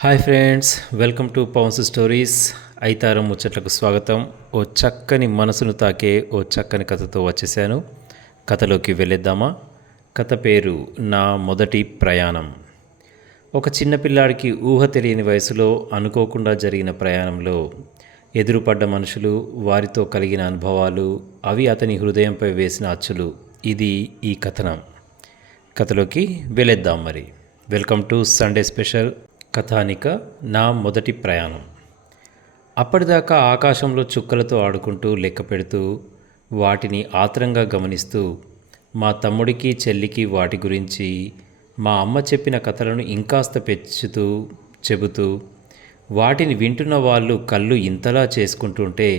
Hi friends welcome to Pawan's stories. ఐతారం ముచ్చట్లకు స్వాగతం. ఓ చక్కని మనసును తాకే ఓ చక్కని కథతో వచ్చేసాను. కథలోకి వెళ్ళేద్దామా? కథ పేరు నా మొదటి ప్రయాణం. ఒక చిన్నపిల్లాడికి ఊహ తెలియని వయసులో అనుకోకుండా జరిగిన ప్రయాణంలో ఎదురుపడ్డ మనుషులు వారితో కలిగిన అనుభవాలు అవి అతని హృదయంపై వేసిన అచ్చులు. ఇది ఈ కథనం. కథలోకి వెళ్ళేద్దాం మరి. Welcome to Sunday special. కథానిక నా మొదటి ప్రయాణం. అప్పటిదాకా ఆకాశంలో చుక్కలతో ఆడుకుంటూ లెక్క పెడుతూ వాటిని ఆత్రంగా గమనిస్తూ మా తమ్ముడికి చెల్లికి వాటి గురించి మా అమ్మ చెప్పిన కథలను ఇంకాస్త పెంచుతూ చెబుతూ వాటిని వింటున్న వాళ్ళు కళ్ళు ఇంతలా చేసుకుంటుంటే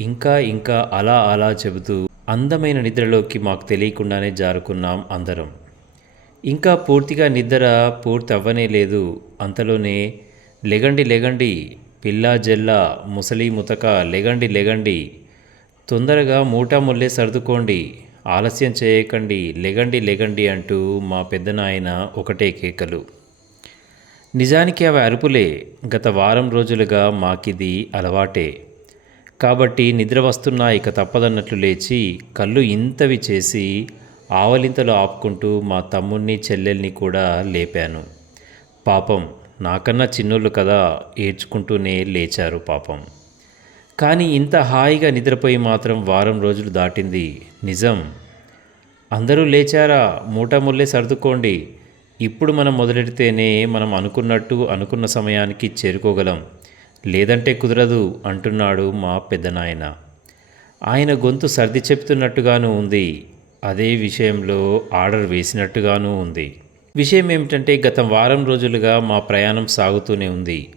ఇంకా ఇంకా అలా అలా చెబుతూ అందమైన నిద్రలోకి మాకు తెలియకుండానే జారుకున్నాం అందరం. ఇంకా పూర్తిగా నిద్ర పూర్తి అవ్వనే లేదు. అంతలోనే లెగండి లెగండి పిల్లా జెల్లా ముసలి ముతక లెగండి లెగండి. తొందరగా మూటా ముల్లే సర్దుకోండి. ఆలస్యం చేయకండి లెగండి లెగండి అంటూ మా పెద్దనాయన ఒకటే కేకలు. నిజానికి అవి అరుపులే. గత వారం రోజులుగా మాకిది అలవాటే. కాబట్టి నిద్ర వస్తున్నా ఇక తప్పదన్నట్లు లేచి కళ్ళు ఇంతవి చేసి ఆవలింతలు ఆపుకుంటూ మా తమ్ముణ్ణి చెల్లెల్ని కూడా లేపాను. పాపం నాకన్నా చిన్నోళ్ళు కదా ఏడ్చుకుంటూనే లేచారు పాపం. కానీ ఇంత హాయిగా నిద్రపోయి మాత్రం వారం రోజులు దాటింది. నిజం. అందరూ లేచారా? మూటముల్లే సర్దుకోండి. ఇప్పుడు మనం మొదలెడితేనే మనం అనుకున్నట్టు అనుకున్న సమయానికి చేరుకోగలం. లేదంటే కుదరదు అంటున్నాడు మా పెద్దనాయన. ఆయన గొంతు సర్ది చెప్తున్నట్టుగాను ఉంది. అదే విషయంలో ఆర్డర్ వేసినట్టుగానూ ఉంది. విషయం ఏమిటంటే గత వారం రోజులుగా మా ప్రయాణం సాగుతూనే ఉంది.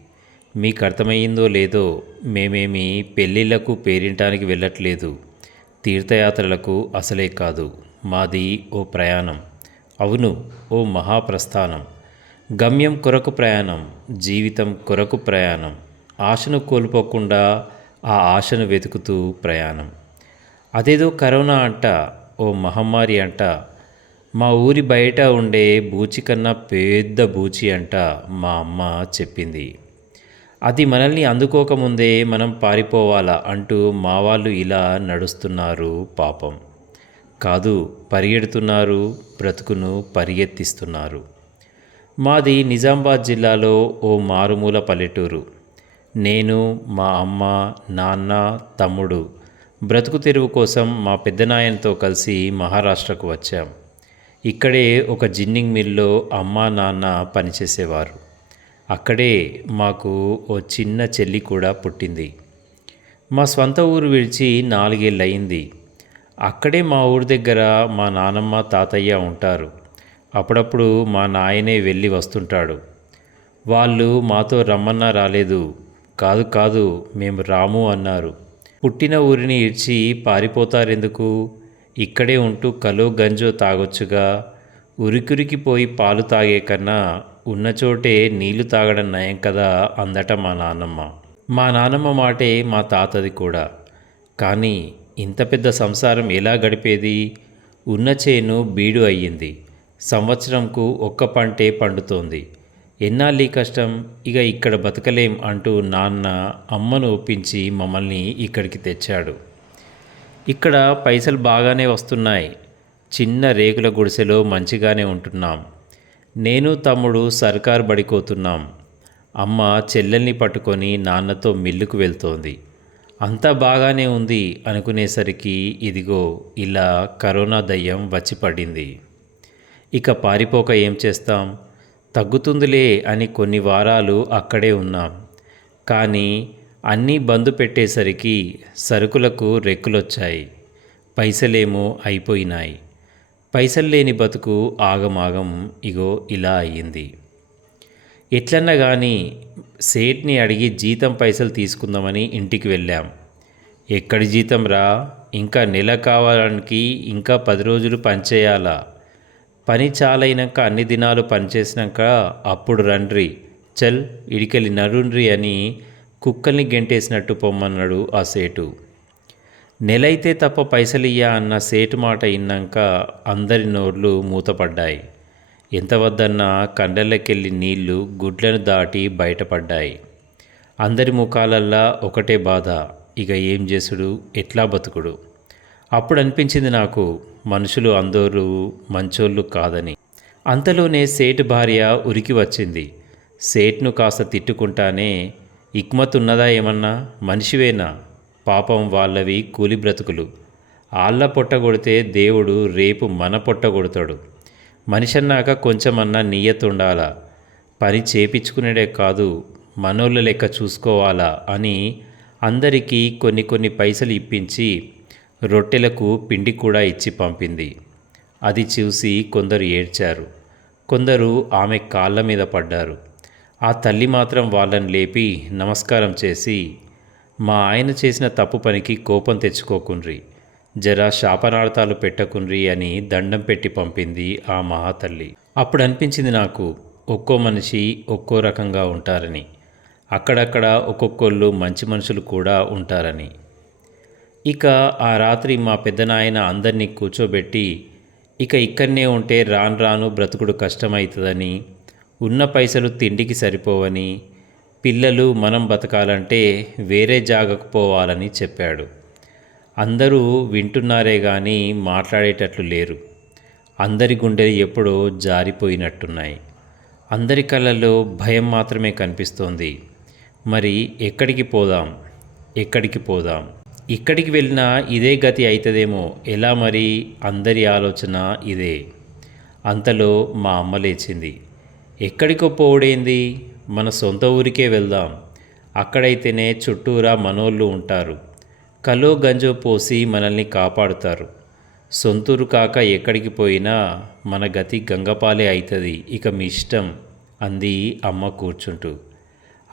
మీకు అర్థమయ్యిందో లేదో మేమేమి పెళ్ళిళ్ళకు పేరింటానికి వెళ్ళట్లేదు. తీర్థయాత్రలకు అసలే కాదు. మాది ఓ ప్రయాణం. అవును ఓ మహాప్రస్థానం. గమ్యం కొరకు ప్రయాణం జీవితం కొరకు ప్రయాణం. ఆశను కోల్పోకుండా ఆ ఆశను వెతుకుతూ ప్రయాణం. అదేదో కరోనా అంట ఓ మహమ్మారి అంట. మా ఊరి బయట ఉండే బూచి కన్నా పెద్ద బూచి అంట మా అమ్మ చెప్పింది. అది మనల్ని అందుకోకముందే మనం పారిపోవాలా అంటూ మా వాళ్ళు ఇలా నడుస్తున్నారు పాపం. కాదు పరిగెడుతున్నారు బ్రతుకును పరిగెత్తిస్తున్నారు. మాది నిజామాబాద్ జిల్లాలో ఓ మారుమూల పల్లెటూరు. నేను మా అమ్మ నాన్న తమ్ముడు బ్రతుకు తెరువు కోసం మా పెద్దనాయనతో కలిసి మహారాష్ట్రకు వచ్చాం. ఇక్కడే ఒక జిన్నింగ్ మిల్లో అమ్మ నాన్న పనిచేసేవారు. అక్కడే మాకు ఓ చిన్న చెల్లి కూడా పుట్టింది. మా స్వంత ఊరు విడిచి నాలుగేళ్ళు అయింది అక్కడే మా ఊరి దగ్గర మా నానమ్మ తాతయ్య ఉంటారు. అప్పుడప్పుడు మా నాయనే వెళ్ళి వస్తుంటాడు. వాళ్ళు మాతో రమ్మన్నా రాలేదు. కాదు కాదు మేము రాము అన్నారు. పుట్టిన ఊరిని ఇడ్చి పారిపోతారెందుకు? ఇక్కడే ఉంటూ కలో గంజో తాగొచ్చుగా. ఉరికురికిపోయి పాలు తాగే కన్నా ఉన్న చోటే నీళ్ళు తాగడం నయం కదా అందట మా నాన్నమ్మ. మా నానమ్మ మాటే మా తాతది కూడా. కానీ ఇంత పెద్ద సంసారం ఎలా గడిపేది? ఉన్న చేను బీడు అయ్యింది. సంవత్సరంకు ఒక్క పంటే పండుతోంది. ఎన్నాళ్ళీ కష్టం? ఇక ఇక్కడ బతకలేం అంటూ నాన్న అమ్మను ఒప్పించి మమ్మల్ని ఇక్కడికి తెచ్చాడు. ఇక్కడ పైసలు బాగానే వస్తున్నాయి. చిన్న రేకుల గుడిసెలో మంచిగానే ఉంటున్నాం. నేను తమ్ముడు సర్కారు బడికోతున్నాం. అమ్మ చెల్లెల్ని పట్టుకొని నాన్నతో మిల్లుకు వెళ్తోంది. అంతా బాగానే ఉంది అనుకునేసరికి ఇదిగో ఇలా కరోనా దయ్యం వచ్చి పడింది. ఇక పారిపోక ఏం చేస్తాం? తగ్గుతుందిలే అని కొన్ని వారాలు అక్కడే ఉన్నాం. కానీ అన్నీ బంద్ పెట్టేసరికి సరుకులకు రెక్కులొచ్చాయి. పైసలేమో అయిపోయినాయి. పైసలు లేని బతుకు ఆగమాగం ఇగో ఇలా అయ్యింది. ఎట్లన్నా కానీ సేట్ని అడిగి జీతం పైసలు తీసుకుందామని ఇంటికి వెళ్ళాం. ఎక్కడి జీతం రా? ఇంకా నెల కావడానికి ఇంకా పది రోజులు పనిచేయాలా? పని చాలైనాక అన్ని దినాలు పనిచేసినాక అప్పుడు రండ్రి చల్ ఇడికెళ్ళి నరుండ్రి అని కుక్కల్ని గెంటేసినట్టు పొమ్మన్నాడు ఆ సేటు. నెలైతే తప్ప పైసలియ్యా అన్న సేటు మాట ఇన్నాక అందరి నోర్లు మూతపడ్డాయి. ఎంత వద్దన్నా కండలకెళ్ళి నీళ్ళు గుడ్లను దాటి బయటపడ్డాయి. అందరి ముఖాలల్లా ఒకటే బాధ ఇక ఏం చేసుడు? ఎట్లా బతుకుడు? అప్పుడు అనిపించింది నాకు మనుషులు అందరూ మంచోళ్ళు కాదని. అంతలోనే సేటు భార్య ఉరికి వచ్చింది. సేట్ను కాస్త తిట్టుకుంటానే ఇక్మత్ ఉన్నదా ఏమన్నా? మనిషివేనా? పాపం వాళ్ళవి కూలి బ్రతుకులు. ఆళ్ళ పొట్టగొడితే దేవుడు రేపు మన పొట్టగొడతాడు మనిషన్నాక కొంచెమన్నా నియ్యత ఉండాలా పని చేపించుకునేడే కాదు మనోళ్ళ లెక్క చూసుకోవాలా అని అందరికీ కొన్ని కొన్ని పైసలు ఇప్పించి రొట్టెలకు పిండి కూడా ఇచ్చి పంపింది. అది చూసి కొందరు ఏడ్చారు. కొందరు ఆమె కాళ్ళ మీద పడ్డారు. ఆ తల్లి మాత్రం వాళ్ళని లేపి నమస్కారం చేసి మా ఆయన చేసిన తప్పు పనికి కోపం తెచ్చుకోకుండ్రి జరా శాపనార్థాలు పెట్టకుండ్రి అని దండం పెట్టి పంపింది ఆ మహాతల్లి. అప్పుడు అనిపించింది నాకు ఒక్కో మనిషి ఒక్కో రకంగా ఉంటారని. అక్కడక్కడ ఒక్కొక్కళ్ళు మంచి మనుషులు కూడా ఉంటారని. ఇక ఆ రాత్రి మా పెద్దనాయన అందరినీ కూర్చోబెట్టి ఇక ఇక్కడనే ఉంటే రాను రాను బ్రతుకుడు కష్టమవుతుందని ఉన్న పైసలు తిండికి సరిపోవని పిల్లలు మనం బతకాలంటే వేరే జాగకు పోవాలని చెప్పాడు. అందరూ వింటున్నారే కానీ మాట్లాడేటట్లు లేరు. అందరి గుండెలు ఎప్పుడో జారిపోయినట్టున్నాయి. అందరి కళ్ళల్లో భయం మాత్రమే కనిపిస్తోంది. మరి ఎక్కడికి పోదాం? ఎక్కడికి పోదాం? ఇక్కడికి వెళ్ళినా ఇదే గతి అవుతుందేమో ఎలా మరి? అందరి ఆలోచన ఇదే. అంతలో మా అమ్మ లేచింది. ఎక్కడికో పోవడేంది? మన సొంత ఊరికే వెళ్దాం. అక్కడైతేనే చుట్టూరా మనోళ్ళు ఉంటారు. కలో గంజో పోసి మనల్ని కాపాడుతారు. సొంతూరు కాక ఎక్కడికి పోయినా మన గతి గంగపాలే అవుతుంది ఇక మీ ఇష్టం అంది అమ్మ కూర్చుంటూ.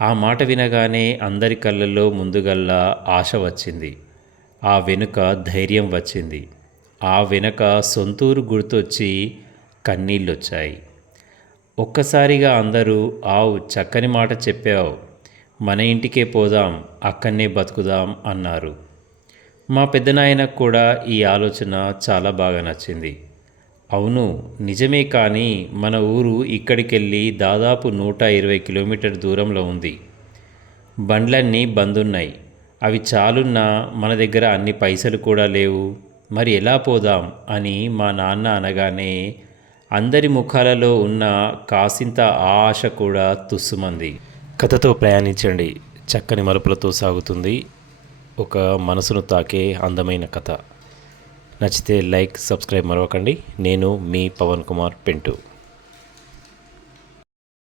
ఆ మాట వినగానే అందరి కళ్ళల్లో ముందుగల్లా ఆశ వచ్చింది. ఆ వెనుక ధైర్యం వచ్చింది. ఆ వెనుక సొంతూరు గుర్తొచ్చి కన్నీళ్ళొచ్చాయి. ఒక్కసారిగా అందరూ ఆవు చక్కని మాట చెప్పావు. మన ఇంటికే పోదాం అక్కడనే బతుకుదాం అన్నారు. మా పెద్దనాయనకు కూడా ఈ ఆలోచన చాలా బాగా నచ్చింది. అవును నిజమే కానీ మన ఊరు ఇక్కడికెళ్ళి దాదాపు నూట ఇరవై కిలోమీటర్ దూరంలో ఉంది. బండ్లన్నీ బందున్నాయి. అవి చాలున్నా మన దగ్గర అన్ని పైసలు కూడా లేవు. మరి ఎలా పోదాం? అని మా నాన్న అనగానే అందరి ముఖాలలో ఉన్న కాసింత ఆశ కూడా తుస్సుమంది కథతో ప్రయాణించండి. చక్కని మలుపులతో సాగుతుంది. ఒక మనసును తాకే అందమైన కథ. నచ్చితే లైక్ సబ్స్క్రైబ్ మరవకండి. నేను మీ పవన్ కుమార్ పెంటు.